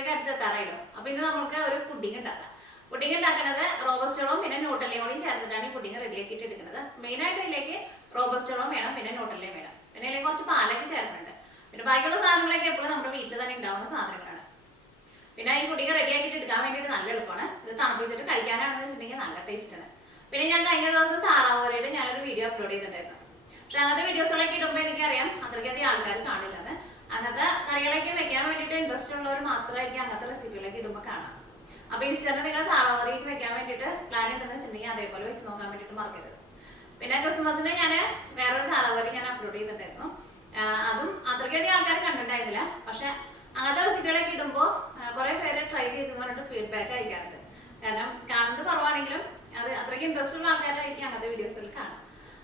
ഒക്കെ അടുത്തെത്താറായല്ലോ. അപ്പൊ ഇത് നമുക്ക് ഒരു പുഡിംഗ് ഉണ്ടാക്കാം. പുഡിംഗ് ഉണ്ടാക്കുന്നത് റോബസ്റ്റോളും പിന്നെ ന്യൂട്രലയും കൂടി ചേർത്തിട്ടാണ് ഈ പുഡിംഗ് റെഡിയാക്കിയിട്ട് എടുക്കുന്നത്. മെയിനായിട്ട് ഇതിലേക്ക് റോബസ്റ്റോളും വേണം, പിന്നെ ന്യൂട്രലയും വേണം, പിന്നെ ഇതിലേക്ക് കുറച്ച് പാലൊക്കെ ചേർക്കുന്നുണ്ട്. പിന്നെ ബാക്കിയുള്ള സാധനങ്ങളൊക്കെ എപ്പോഴും നമ്മുടെ വീട്ടിൽ തന്നെ ഉണ്ടാവുന്ന സാധനങ്ങളാണ്. പിന്നെ ഈ പുഡിംഗ് റെഡിയാക്കിയിട്ട് എടുക്കാൻ വേണ്ടിയിട്ട് നല്ല എളുപ്പമാണ്. ഇത് തണുപ്പിച്ചിട്ട് കഴിക്കാനാണെന്ന് വെച്ചിട്ടുണ്ടെങ്കിൽ നല്ല ടേസ്റ്റ് ആണ്. പിന്നെ ഞാൻ കഴിഞ്ഞ ദിവസം താറാവരയുടെ ഞാനൊരു വീഡിയോ അപ്ലോഡ് ചെയ്തിട്ടുണ്ടായിരുന്നു. പക്ഷെ അങ്ങനത്തെ വീഡിയോസുകളൊക്കെ ഇടുമ്പോൾ എനിക്കറിയാം അത്രയ്ക്കധികം ആൾക്കാർ കാണില്ലെന്ന്. അങ്ങനത്തെ കറികളൊക്കെ വെക്കാൻ വേണ്ടിയിട്ട് ഇൻട്രസ്റ്റ് ഉള്ളവർ മാത്രമായിരിക്കും അങ്ങനത്തെ റെസിപ്പികളൊക്കെ ഇടുമ്പോൾ കാണാം. അപ്പൊ ഈസ്റ്ററിന് നിങ്ങൾ താറാവറിക്ക് വെക്കാൻ വേണ്ടിയിട്ട് പ്ലാൻ ഉണ്ടെന്ന് വെച്ചിട്ടുണ്ടെങ്കിൽ അതേപോലെ വെച്ച് നോക്കാൻ വേണ്ടിയിട്ട് മറക്കരുത്. പിന്നെ ക്രിസ്മസിന് ഞാൻ വേറൊരു താറാവറി ഞാൻ അപ്ലോഡ് ചെയ്തിട്ടുണ്ടായിരുന്നു. അതും അത്രയ്ക്കധികം ആൾക്കാർ കണ്ടിട്ടുണ്ടായിരുന്നില്ല. പക്ഷെ അങ്ങനത്തെ റെസിപ്പികളൊക്കെ ഇടുമ്പോൾ കുറെ പേര് ട്രൈ ചെയ്തെന്ന് പറഞ്ഞിട്ട് ഫീഡ്ബാക്ക് അയക്കാറുണ്ട്. കാരണം കാണുന്നത് കുറവാണെങ്കിലും അത് അത്രയ്ക്ക് ഇൻട്രസ്റ്റ് ഉള്ള ആൾക്കാരായിരിക്കും അങ്ങനത്തെ വീഡിയോസിൽ കാണാം.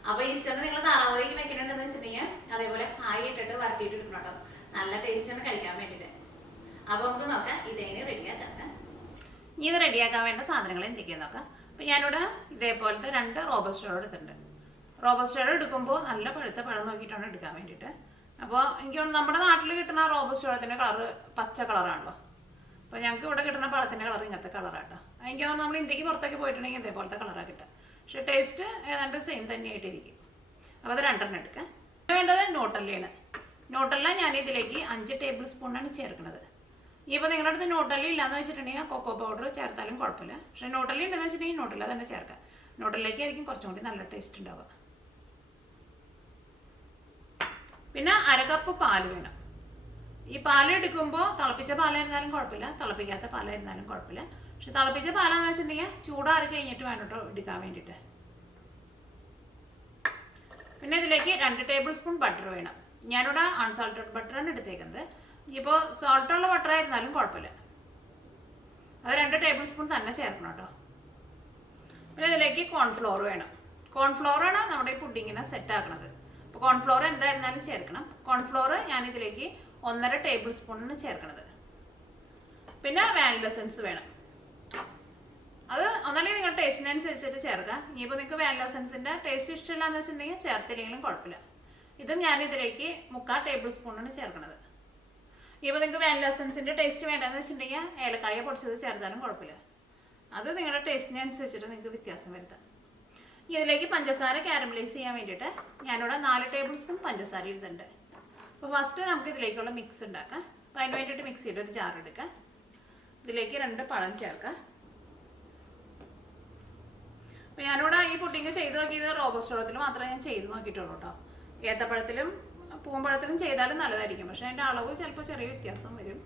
അപ്പൊ ഈസ്റ്ററിന് നിങ്ങൾ താറാവറിക്ക് വെക്കുന്നുണ്ടെന്ന് വെച്ചിട്ടുണ്ടെങ്കിൽ അതേപോലെ ആയി ഇട്ടിട്ട് വരട്ടിയിട്ട് എടുക്കണം കേട്ടോ. നല്ല ടേസ്റ്റാണ് കഴിക്കാൻ വേണ്ടിയിട്ട്. അപ്പൊ നമുക്ക് നോക്കാം ഇതേന് റെഡിയാക്കാം. ഇനി ഇത് റെഡിയാക്കാൻ വേണ്ട സാധനങ്ങൾ എന്തൊക്കെയാന്ന് നോക്കാം. അപ്പൊ ഞാനിവിടെ ഇതേപോലത്തെ 2 റോബസ്റ്റോൾ എടുത്തിട്ടുണ്ട്. റോബസ്റ്റോൾ എടുക്കുമ്പോൾ നല്ല പഴുത്ത പഴം നോക്കിയിട്ടാണ് എടുക്കാൻ വേണ്ടിയിട്ട്. അപ്പോൾ എനിക്ക് നമ്മുടെ നാട്ടിൽ കിട്ടുന്ന റോബസ്റ്റോളത്തിന്റെ കളറ് പച്ച കളറാണല്ലോ. അപ്പോൾ ഞങ്ങൾക്ക് ഇവിടെ കിട്ടുന്ന പഴത്തിന്റെ കളർ ഇങ്ങനത്തെ കളറാട്ടോ. എനിക്ക് തോന്നുന്നു നമ്മൾ ഇന്ത്യക്ക് പുറത്തേക്ക് പോയിട്ടുണ്ടെങ്കിൽ ഇതേപോലത്തെ കളറാണ് കിട്ടുക. പക്ഷെ ടേസ്റ്റ് ഏതാണ്ട് സെയിം തന്നെയായിട്ടിരിക്കും. അപ്പോൾ അത് 2 എടുക്കാം. വേണ്ടത് ന്യൂട്രലയാണ്. ന്യൂട്രല ഞാൻ ഇതിലേക്ക് 5 ടേബിൾ സ്പൂണാണ് ചേർക്കുന്നത്. ഇനിയിപ്പോൾ നിങ്ങളുടെ അടുത്ത് ന്യൂട്രല ഇല്ലാന്ന് വെച്ചിട്ടുണ്ടെങ്കിൽ കൊക്കോ പൗഡർ ചേർത്താലും കുഴപ്പമില്ല. പക്ഷേ ന്യൂട്രല ഉണ്ടെന്ന് വെച്ചിട്ടുണ്ടെങ്കിൽ ന്യൂട്രല തന്നെ ചേർക്കാം. ന്യൂട്രലയ്ക്ക് ആയിരിക്കും കുറച്ചും കൂടി നല്ല ടേസ്റ്റ് ഉണ്ടാവുക. പിന്നെ 1/2 കപ്പ് പാല് വേണം. ഈ പാല് എടുക്കുമ്പോൾ തിളപ്പിച്ച പാലായിരുന്നാലും കുഴപ്പമില്ല, തിളപ്പിക്കാത്ത പാലായിരുന്നാലും കുഴപ്പമില്ല. പക്ഷെ തിളപ്പിച്ച പാലാന്ന് വെച്ചിട്ടുണ്ടെങ്കിൽ ചൂടാറി കഴിഞ്ഞിട്ട് വേണം കേട്ടോ എടുക്കാൻ വേണ്ടിയിട്ട്. പിന്നെ ഇതിലേക്ക് 2 ടേബിൾ സ്പൂൺ ബട്ടർ വേണം. ഞാനിവിടെ അൺസാൾട്ടഡ് ബട്ടറാണ് എടുത്തേക്കുന്നത്. ഇപ്പോൾ സോൾട്ടുള്ള ബട്ടർ ആയിരുന്നാലും കുഴപ്പമില്ല. അത് 2 ടേബിൾ സ്പൂൺ തന്നെ ചേർക്കണം കേട്ടോ. പിന്നെ ഇതിലേക്ക് കോൺഫ്ലോർ വേണം. കോൺഫ്ലോറാണ് നമ്മുടെ ഈ പുഡിങ്ങിനെ സെറ്റ് ആക്കുന്നത്. അപ്പോൾ കോൺഫ്ലോർ എന്തായിരുന്നാലും ചേർക്കണം. കോൺഫ്ലോർ ഞാൻ ഇതിലേക്ക് 1.5 ടേബിൾ സ്പൂണിന് ചേർക്കണത്. പിന്നെ വാനില എസൻസ് വേണം. അത് ഒന്നല്ലെങ്കിൽ നിങ്ങൾ ടേസ്റ്റിനനുസരിച്ചിട്ട് ചേർക്കുക. ഇനിയിപ്പോൾ നിങ്ങൾക്ക് വാനില എസൻസിൻ്റെ ടേസ്റ്റ് ഇഷ്ടമില്ല എന്ന് വെച്ചിട്ടുണ്ടെങ്കിൽ ചേർത്തില്ലെങ്കിലും കുഴപ്പമില്ല. ഇതും ഞാൻ ഇതിലേക്ക് 3/4 ടേബിൾ സ്പൂണാണ് ചേർക്കുന്നത്. ഇപ്പോൾ നിങ്ങൾക്ക് വാനില എസൻസിൻ്റെ ടേസ്റ്റ് വേണ്ടതെന്ന് വെച്ചിട്ടുണ്ടെങ്കിൽ ഏലക്കായ പൊടിച്ചത് ചേർത്താലും കുഴപ്പമില്ല. അത് നിങ്ങളുടെ ടേസ്റ്റിനനുസരിച്ചിട്ട് നിങ്ങൾക്ക് വ്യത്യാസം വരുത്താം. ഇതിലേക്ക് പഞ്ചസാര കാരമലൈസ് ചെയ്യാൻ വേണ്ടിയിട്ട് ഞാനിവിടെ 4 ടേബിൾ സ്പൂൺ പഞ്ചസാര ഇടുന്നുണ്ട്. അപ്പോൾ ഫസ്റ്റ് നമുക്ക് ഇതിലേക്കുള്ള മിക്സ് ഉണ്ടാക്കാം. അപ്പോൾ അതിന് വേണ്ടിയിട്ട് മിക്സിയുടെ ഒരു ജാർ എടുക്കാം. ഇതിലേക്ക് 2 പഴം ചേർക്കാം. അപ്പോൾ ഞാനിവിടെ ഈ പുഡിങ് ചെയ്ത് നോക്കിയത് റോബസ്റ്റോളത്തിൽ മാത്രമേ ഞാൻ ചെയ്ത് നോക്കിയിട്ടുള്ളൂ കേട്ടോ. ഏത്തപ്പഴത്തിലും പൂമ്പഴത്തിലും ചെയ്താലും നല്ലതായിരിക്കും. പക്ഷേ അതിൻ്റെ അളവ് ചിലപ്പോൾ ചെറിയ വ്യത്യാസം വരും.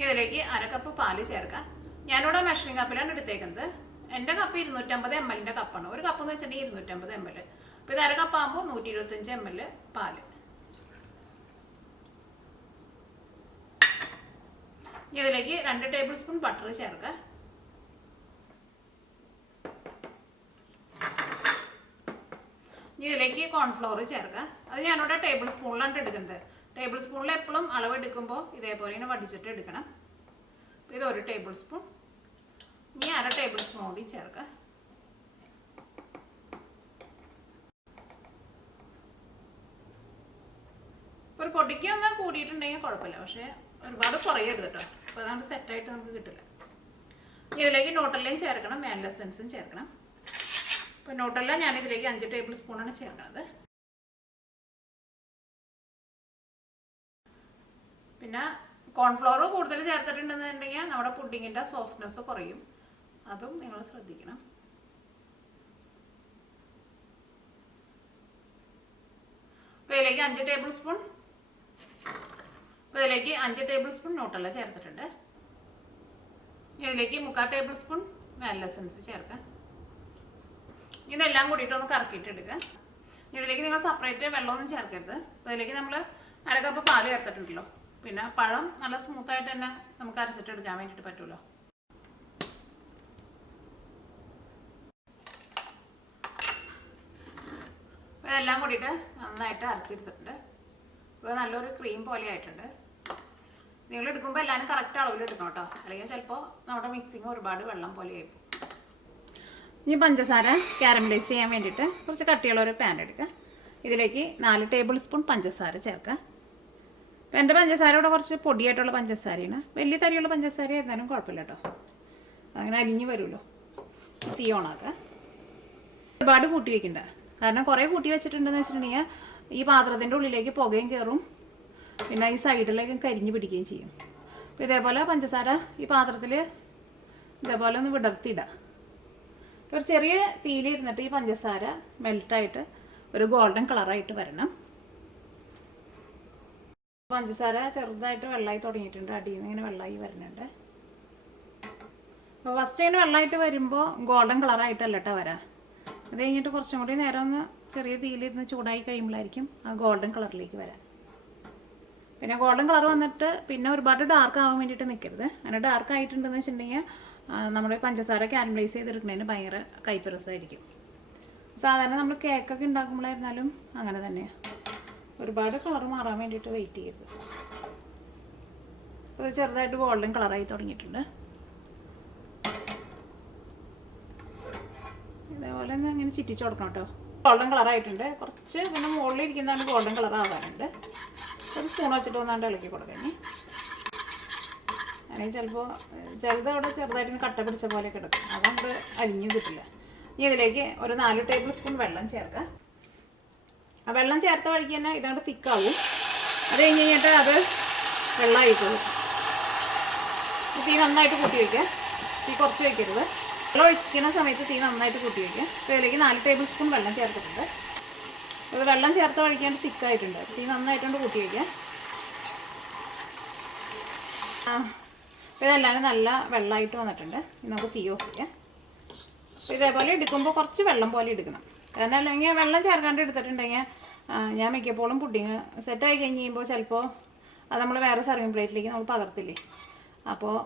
ഇതിലേക്ക് 1/2 കപ്പ് പാല് ചേർക്കാം. ഞാനിവിടെ മെഷറിംഗ് കപ്പിലാണ് എടുത്തേക്കുന്നത്. എൻ്റെ കപ്പ് 250 ml കപ്പാണ്. ഒരു കപ്പ് എന്ന് വെച്ചിട്ടുണ്ടെങ്കിൽ 250 ml. അപ്പോൾ ഇത് 1/2 കപ്പ് ആകുമ്പോൾ 125 ml പാല്. ഇതിലേക്ക് 2 ടേബിൾ സ്പൂൺ ബട്ടർ ചേർക്കാം. ഇതിലേക്ക് കോൺഫ്ലോർ ചേർക്കാം. അത് ഞാനിവിടെ ടേബിൾ സ്പൂണിലാണ് എടുക്കുന്നത്. ടേബിൾ സ്പൂണിൽ എപ്പോഴും അളവ് എടുക്കുമ്പോൾ ഇതേപോലെ ഇങ്ങനെ വടിച്ചിട്ട് എടുക്കണം. ഇത് 1 ടേബിൾ സ്പൂൺ. ഇനി 1/2 ടേബിൾ സ്പൂൺ കൂടി ചേർക്കാം. ഇപ്പോൾ ഒരു പൊടിക്ക് ഒന്ന് കൂടിയിട്ടുണ്ടെങ്കിൽ കുഴപ്പമില്ല, പക്ഷേ ഒരുപാട് കുറയരുത് കേട്ടോ. അപ്പോൾ അതുകൊണ്ട് സെറ്റായിട്ട് നമുക്ക് കിട്ടില്ല. ഇതിലേക്ക് ന്യൂട്രലയും ചേർക്കണം, വാനില എസൻസും ചേർക്കണം. ഇപ്പോൾ ന്യൂട്രല ഞാൻ ഇതിലേക്ക് 5 ടേബിൾ സ്പൂണാണ് ചേർക്കുന്നത്. പിന്നെ കോൺഫ്ലോർ കൂടുതൽ ചേർത്തിട്ടുണ്ടെന്നുണ്ടെങ്കിൽ നമ്മുടെ പുഡിങ്ങിൻ്റെ സോഫ്റ്റ്നെസ് കുറയും. അതും നിങ്ങൾ ശ്രദ്ധിക്കണം. അപ്പോൾ ഇതിലേക്ക് 5 ടേബിൾ സ്പൂൺ ന്യൂട്രല ചേർത്തിട്ടുണ്ട്. ഇതിലേക്ക് 3/4 ടേബിൾ സ്പൂൺ വാനില എസൻസ് ചേർക്കാം. ഇതെല്ലാം കൂടിയിട്ട് ഒന്ന് കറക്കിയിട്ടെടുക്കുക. ഇതിലേക്ക് നിങ്ങൾ സെപ്പറേറ്റ് വെള്ളമൊന്നും ചേർക്കരുത്. അപ്പോൾ ഇതിലേക്ക് നമ്മൾ 1/2 കപ്പ് പാല് ചേർത്തിട്ടുണ്ടല്ലോ. പിന്നെ പഴം നല്ല സ്മൂത്തായിട്ട് തന്നെ നമുക്ക് അരച്ചിട്ട് എടുക്കാൻ വേണ്ടിയിട്ട് പറ്റുമല്ലോ. അപ്പോൾ ഇതെല്ലാം കൂടിയിട്ട് നന്നായിട്ട് അരച്ചെടുത്തിട്ടുണ്ട്. ഇപ്പോൾ നല്ലൊരു ക്രീം പോലെ ആയിട്ടുണ്ട്. നിങ്ങൾ എടുക്കുമ്പോൾ എല്ലാവരും കറക്റ്റ് അളവിൽ എടുക്കണം കേട്ടോ. അല്ലെങ്കിൽ ചിലപ്പോൾ നമ്മുടെ മിക്സിങ് ഒരുപാട് വെള്ളം പോലെ ആയിപ്പോൾ. ഇനി പഞ്ചസാര കാരമലൈസ് ചെയ്യാൻ വേണ്ടിയിട്ട് കുറച്ച് കട്ടിയുള്ള ഒരു പാൻ എടുക്കുക. ഇതിലേക്ക് 4 ടേബിൾ സ്പൂൺ പഞ്ചസാര ചേർക്കുക. അപ്പോൾ എൻ്റെ പഞ്ചസാര ഇവിടെ കുറച്ച് പൊടിയായിട്ടുള്ള പഞ്ചസാരയാണ്. വലിയ തരിയുള്ള പഞ്ചസാര ആയിരുന്നാലും കുഴപ്പമില്ല കേട്ടോ, അങ്ങനെ അലിഞ്ഞ് വരുമല്ലോ. തീ ഓണാക്കുക. ഒരുപാട് കൂട്ടി വയ്ക്കണ്ട, കാരണം കുറേ കൂട്ടി വെച്ചിട്ടുണ്ടെന്ന് വെച്ചിട്ടുണ്ടെങ്കിൽ ഈ പാത്രത്തിൻ്റെ ഉള്ളിലേക്ക് പുകയും കയറും, പിന്നെ ഈ സൈഡിലേക്ക് കരിഞ്ഞ് പിടിക്കുകയും ചെയ്യും. അപ്പോൾ ഇതേപോലെ പഞ്ചസാര ഈ പാത്രത്തിൽ ഇതേപോലെ ഒന്ന് വിടർത്തിയിടാം. ഒരു ചെറിയ തീയിലിരുന്നിട്ട് ഈ പഞ്ചസാര മെൽറ്റായിട്ട് ഒരു ഗോൾഡൻ കളറായിട്ട് വരണം. പഞ്ചസാര ചെറുതായിട്ട് വെള്ളമായി തുടങ്ങിയിട്ടുണ്ട്, അടിയിൽ നിന്ന് ഇങ്ങനെ വെള്ളമായി വരുന്നുണ്ട്. അപ്പോൾ ഫസ്റ്റ് ഇങ്ങനെ വെള്ളമായിട്ട് വരുമ്പോൾ ഗോൾഡൻ കളറായിട്ടല്ല കേട്ടോ വരാം. അത് കഴിഞ്ഞിട്ട് കുറച്ചും കൂടി നേരം ഒന്ന് ചെറിയ തീയിലിരുന്ന് ചൂടായി കഴിയുമ്പോഴായിരിക്കും ആ ഗോൾഡൻ കളറിലേക്ക് വരാം. പിന്നെ ഗോൾഡൻ കളർ വന്നിട്ട് പിന്നെ ഒരുപാട് ഡാർക്ക് ആവാൻ വേണ്ടിയിട്ട് നിൽക്കരുത്. അങ്ങനെ ഡാർക്ക് ആയിട്ടുണ്ടെന്ന് വെച്ചിട്ടുണ്ടെങ്കിൽ നമ്മുടെ പഞ്ചസാര കാരമലൈസ് ചെയ്തെടുക്കുന്നതിന് ഭയങ്കര കയ്പ്പ് രസമായിരിക്കും. സാധാരണ നമ്മൾ കേക്കൊക്കെ ഉണ്ടാക്കുമ്പോഴായിരുന്നാലും അങ്ങനെ തന്നെയാണ്, ഒരുപാട് കളർ മാറാൻ വേണ്ടിയിട്ട് വെയിറ്റ് ചെയ്യരുത്. അത് ചെറുതായിട്ട് ഗോൾഡൻ കളറായി തുടങ്ങിയിട്ടുണ്ട്. ഇതേപോലെ ഒന്ന് അങ്ങനെ ചിറ്റിച്ച് കൊടുക്കണം കേട്ടോ. ഗോൾഡൻ കളറായിട്ടുണ്ട്. കുറച്ച് പിന്നെ മുകളിൽ ഇരിക്കുന്നതാണ് ഗോൾഡൻ കളർ ആകാനുണ്ട്. ഒരു സ്പൂൺ വെച്ചിട്ട് ഒന്നാണ്ട് ഇളക്കി കൊടുക്കാം. അല്ലെങ്കിൽ ചിലപ്പോൾ അവിടെ ചെറുതായിട്ട് കട്ട പിടിച്ച പോലെ കിടക്കും, അതുകൊണ്ട് അലിഞ്ഞു കിട്ടില്ല. ഇനി ഇതിലേക്ക് ഒരു 4 ടേബിൾ സ്പൂൺ വെള്ളം ചേർക്കാം. ആ വെള്ളം ചേർത്ത വഴിക്ക് തന്നെ ഇതങ്ങോട്ട് തിക്കാവും. അത് കഴിഞ്ഞ് കഴിഞ്ഞിട്ട് അത് വെള്ളമായിക്കോളും. തീ നന്നായിട്ട് കൂട്ടി വയ്ക്കുക, തീ കുറച്ച് വയ്ക്കരുത്. വെള്ളം ഒഴിക്കുന്ന സമയത്ത് തീ നന്നായിട്ട് കൂട്ടി വയ്ക്കുക. അപ്പോൾ ഇതിലേക്ക് 4 ടേബിൾ സ്പൂൺ വെള്ളം ചേർത്തിട്ടുണ്ട്. അത് വെള്ളം ചേർത്ത വഴിക്കാണ്ട് തിക്കായിട്ടുണ്ട്. തീ നന്നായിട്ടുണ്ട് കൂട്ടി വയ്ക്കുക. അപ്പോൾ ഇതെല്ലാവരും നല്ല വെള്ളമായിട്ട് വന്നിട്ടുണ്ട്. നമുക്ക് തീ ഓക്കിക്കാം. അപ്പോൾ ഇതേപോലെ എടുക്കുമ്പോൾ കുറച്ച് വെള്ളം പോലെ എടുക്കണം, കാരണം അല്ലെങ്കിൽ വെള്ളം ചേർക്കാണ്ട് എടുത്തിട്ടുണ്ടെങ്കിൽ ഞാൻ മിക്കപ്പോഴും പുഡിങ് സെറ്റായി കഴിഞ്ഞ് കഴിയുമ്പോൾ ചിലപ്പോൾ അത് നമ്മൾ വേറെ സർവിങ് പ്ലേറ്റിലേക്ക് നമ്മൾ പകർത്തില്ലേ, അപ്പോൾ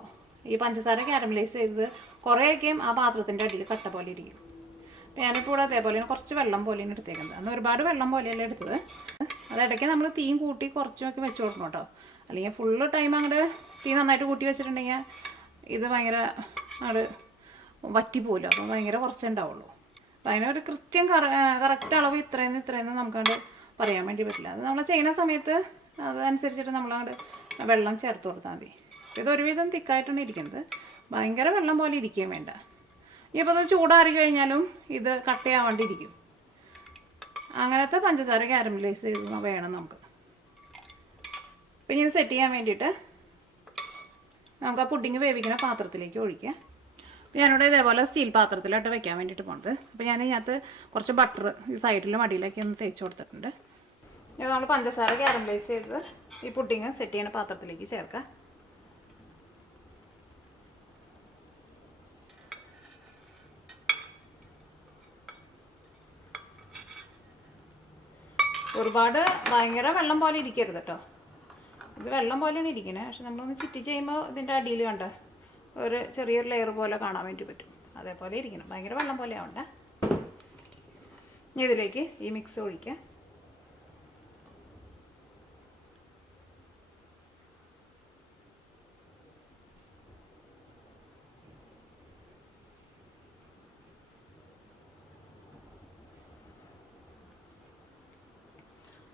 ഈ പഞ്ചസാര കാരമലൈസ് ചെയ്തത് കുറേയൊക്കെയും ആ പാത്രത്തിൻ്റെ അടിയിൽ കട്ട പോലെ ഇരിക്കും. അപ്പോൾ ഞാനിപ്പോൾ ഇവിടെ അതേപോലെ കുറച്ച് വെള്ളം പോലെയാണ് എടുത്തേക്കുന്നത്. അന്ന് ഒരുപാട് വെള്ളം പോലെയല്ല എടുത്തത്. അതിടയ്ക്ക് നമ്മൾ തീയും കൂട്ടി കുറച്ചൊക്കെ വെച്ച് കൊടുക്കണം കേട്ടോ, അല്ലെങ്കിൽ ഫുള്ള് ടൈം അങ്ങോട്ട് തീ നന്നായിട്ട് കൂട്ടി വെച്ചിട്ടുണ്ടെങ്കിൽ ഇത് ഭയങ്കര അങ്ങോട്ട് വറ്റിപ്പോലും. അപ്പോൾ ഭയങ്കര കുറച്ചേ ഉണ്ടാവുള്ളൂ. അപ്പോൾ അതിനൊരു കൃത്യം കറക്റ്റ് അളവ് ഇത്രയെന്ന് നമുക്കങ്ങോട്ട് പറയാൻ വേണ്ടി പറ്റില്ല. അത് നമ്മൾ ചെയ്യുന്ന സമയത്ത് അതനുസരിച്ചിട്ട് നമ്മളങ്ങോട്ട് വെള്ളം ചേർത്ത് കൊടുത്താൽ മതി. ഇതൊരുവിധം തിക്കായിട്ടാണ് ഇരിക്കുന്നത്, ഭയങ്കര വെള്ളം പോലെ ഇരിക്കുകയും വേണ്ട. ഇപ്പോൾ ഒന്ന് ചൂടാറി കഴിഞ്ഞാലും ഇത് കട്ടയാവാണ്ടിരിക്കും. അങ്ങനത്തെ പഞ്ചസാര കാരമലൈസ് ചെയ്ത് വേണം നമുക്ക്. പിന്നെ ഇത് സെറ്റ് ചെയ്യാൻ വേണ്ടിയിട്ട് നമുക്ക് ആ പുഡിങ് വേവിക്കുന്ന പാത്രത്തിലേക്ക് ഒഴിക്കാം. ഞാനിവിടെ ഇതേപോലെ സ്റ്റീൽ പാത്രത്തിലോട്ട് വെക്കാൻ വേണ്ടിയിട്ട് പോകുന്നത്. അപ്പോൾ ഞാൻ ഇതിനകത്ത് കുറച്ച് ബട്ടർ ഈ സൈഡിലും അടിയിലൊക്കെ ഒന്ന് തേച്ച് കൊടുത്തിട്ടുണ്ട്. ഇത് നമ്മൾ പഞ്ചസാര കാരമലൈസ് ചെയ്ത് ഈ പുഡിങ് സെറ്റ് ചെയ്യുന്ന പാത്രത്തിലേക്ക് ചേർക്കാം. ഒരുപാട് ഭയങ്കര വെള്ളം പോലെ ഇരിക്കരുത് കേട്ടോ. ഇത് വെള്ളം പോലെയാണ് ഇരിക്കുന്നത്, പക്ഷെ നമ്മളൊന്ന് ചിറ്റി ചെയ്യുമ്പോൾ ഇതിൻ്റെ അടിയിൽ കണ്ട ഒരു ചെറിയൊരു ലെയർ പോലെ കാണാൻ വേണ്ടി പറ്റും. അതേപോലെ ഇരിക്കണം, ഭയങ്കര വെള്ളം പോലെ ആവണ്ട. ഇനി ഇതിലേക്ക് ഈ മിക്സ് ഒഴിക്കാം.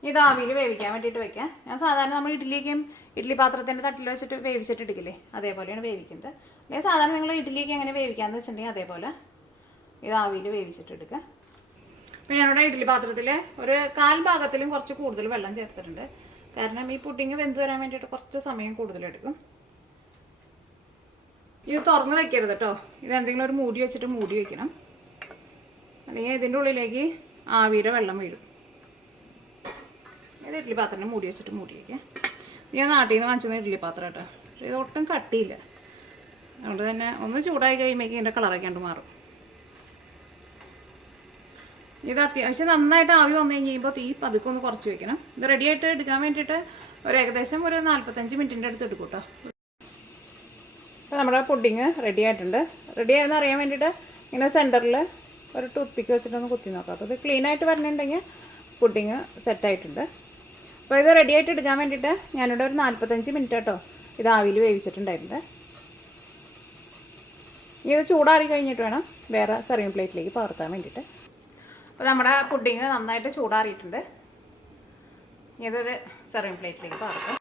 ഇത് ആവിയിൽ വേവിക്കാൻ വേണ്ടിയിട്ട് വയ്ക്കാം. ഞാൻ സാധാരണ നമ്മൾ ഇഡ്ഡലി പാത്രത്തിൻ്റെ തട്ടിൽ വെച്ചിട്ട് വേവിച്ചിട്ട് എടുക്കില്ലേ, അതേപോലെയാണ് വേവിക്കുന്നത്. അല്ലെങ്കിൽ സാധാരണ നിങ്ങൾ ഇഡ്ഡലിക്ക് എങ്ങനെ വേവിക്കാമെന്ന് വെച്ചിട്ടുണ്ടെങ്കിൽ അതേപോലെ ഇത് ആവിയിൽ വേവിച്ചിട്ട് എടുക്കുക. അപ്പോൾ ഞാനിവിടെ ഇഡ്ഡലി പാത്രത്തിൽ ഒരു 1/4 ഭാഗത്തിലും കുറച്ച് കൂടുതൽ വെള്ളം ചേർത്തിട്ടുണ്ട്, കാരണം ഈ പുഡിങ് വെന്ത് വരാൻ വേണ്ടിയിട്ട് കുറച്ച് സമയം കൂടുതലെടുക്കും. ഇത് തുറന്ന് വെക്കരുത് കേട്ടോ, ഇതെന്തെങ്കിലും ഒരു മൂടി വെച്ചിട്ട് മൂടി വയ്ക്കണം, അല്ലെങ്കിൽ ഇതിൻ്റെ ഉള്ളിലേക്ക് ആവിയുടെ വെള്ളം വീഴും. ഇത് ഇഡ്ഡലി പാത്രം മൂടി വെച്ചിട്ട് മൂടി വയ്ക്കാം. ഞാൻ നാട്ടിൽ നിന്ന് വാങ്ങിച്ചത് ഇഡ്ഡലി പാത്രം കേട്ടോ, പക്ഷേ ഇത് ഒട്ടും കട്ടിയില്ല. അതുകൊണ്ട് തന്നെ ഒന്ന് ചൂടായി കഴിയുമ്പോഴേക്കും ഇതിൻ്റെ കളറൊക്കെ കണ്ട് മാറും. ഇത് അത്യാവശ്യം നന്നായിട്ട് ആവി വന്നു കഴിയുമ്പോൾ തീ പതുക്കെ ഒന്ന് കുറച്ച് വെക്കണം. ഇത് റെഡിയായിട്ട് എടുക്കാൻ വേണ്ടിയിട്ട് ഏകദേശം ഒരു 45 മിനിറ്റിൻ്റെ അടുത്ത് എടുക്കും കേട്ടോ. അപ്പോൾ നമ്മുടെ പുഡിങ് റെഡി ആയിട്ടുണ്ട്. റെഡി ആയെന്ന് അറിയാൻ വേണ്ടിയിട്ട് ഇങ്ങനെ സെൻറ്ററിൽ ഒരു ടൂത്ത് പിക്ക് വെച്ചിട്ടൊന്ന് കുത്തി നോക്കാം. അപ്പോൾ ഇത് ക്ലീനായിട്ട് വരണമെന്നുണ്ടെങ്കിൽ പുഡിങ് സെറ്റായിട്ടുണ്ട്. അപ്പോൾ ഇത് റെഡി ആയിട്ട് എടുക്കാൻ വേണ്ടിയിട്ട് ഞാനിവിടെ ഒരു 45 മിനിറ്റ് കേട്ടോ ഇത് ആവിയിൽ വേവിച്ചിട്ടുണ്ടായിരുന്നത്. ഇത് ചൂടാറി കഴിഞ്ഞിട്ട് വേണം വേറെ സർവിങ് പ്ലേറ്റിലേക്ക് പകർത്താൻ വേണ്ടിയിട്ട്. അപ്പോൾ നമ്മുടെ പുഡിങ് നന്നായിട്ട് ചൂടാറിയിട്ടുണ്ട്. ഇതൊരു സർവിങ് പ്ലേറ്റിലേക്ക് പകർത്താം.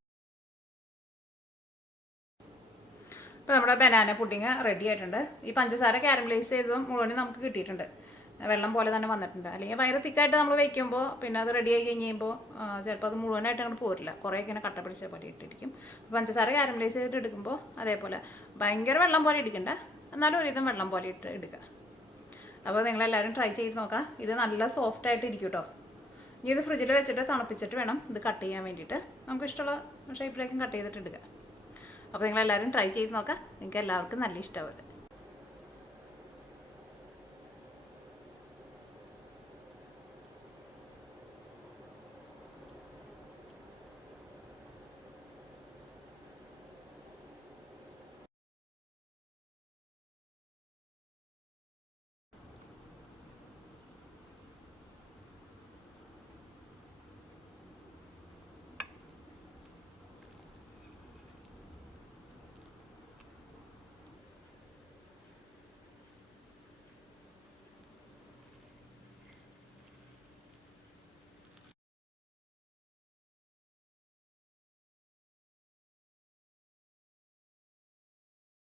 ഇപ്പോൾ നമ്മുടെ ബനാന പുഡിങ് റെഡി ആയിട്ടുണ്ട്. ഈ പഞ്ചസാര കാരമലൈസ് ചെയ്തതും മുഴുവനും നമുക്ക് കിട്ടിയിട്ടുണ്ട്. വെള്ളം പോലെ തന്നെ വന്നിട്ടുണ്ട്. അല്ലെങ്കിൽ ഭയങ്കര തിക്കായിട്ട് നമ്മൾ വയ്ക്കുമ്പോൾ പിന്നെ അത് റെഡി ആയി കഴിയുമ്പോൾ ചിലപ്പോൾ അത് മുഴുവനായിട്ട് അങ്ങോട്ട് പോരില്ല, കുറേ ഇങ്ങനെ കട്ട പിടിച്ച പോലെ ഇട്ടിരിക്കും. പഞ്ചസാര കാരമലൈസ് ചെയ്തിട്ട് എടുക്കുമ്പോൾ അതേപോലെ ഭയങ്കര വെള്ളം പോലെ എടുക്കണ്ട, എന്നാലും ഒരുവിധം വെള്ളം പോലെ ഇട്ട് എടുക്കുക. അപ്പോൾ നിങ്ങളെല്ലാവരും ട്രൈ ചെയ്ത് നോക്കാം. ഇത് നല്ല സോഫ്റ്റായിട്ട് ഇരിക്കും കേട്ടോ. ഇനി ഇത് ഫ്രിഡ്ജിൽ വെച്ചിട്ട് തണുപ്പിച്ചിട്ട് വേണം ഇത് കട്ട് ചെയ്യാൻ വേണ്ടിയിട്ട്. നമുക്ക് ഇഷ്ടമുള്ള ഷേപ്പിലേക്കും കട്ട് ചെയ്തിട്ട് എടുക്കുക. അപ്പോൾ നിങ്ങളെല്ലാവരും ട്രൈ ചെയ്ത് നോക്കാം. നിങ്ങൾക്ക് എല്ലാവർക്കും നല്ല ഇഷ്ടമാവും.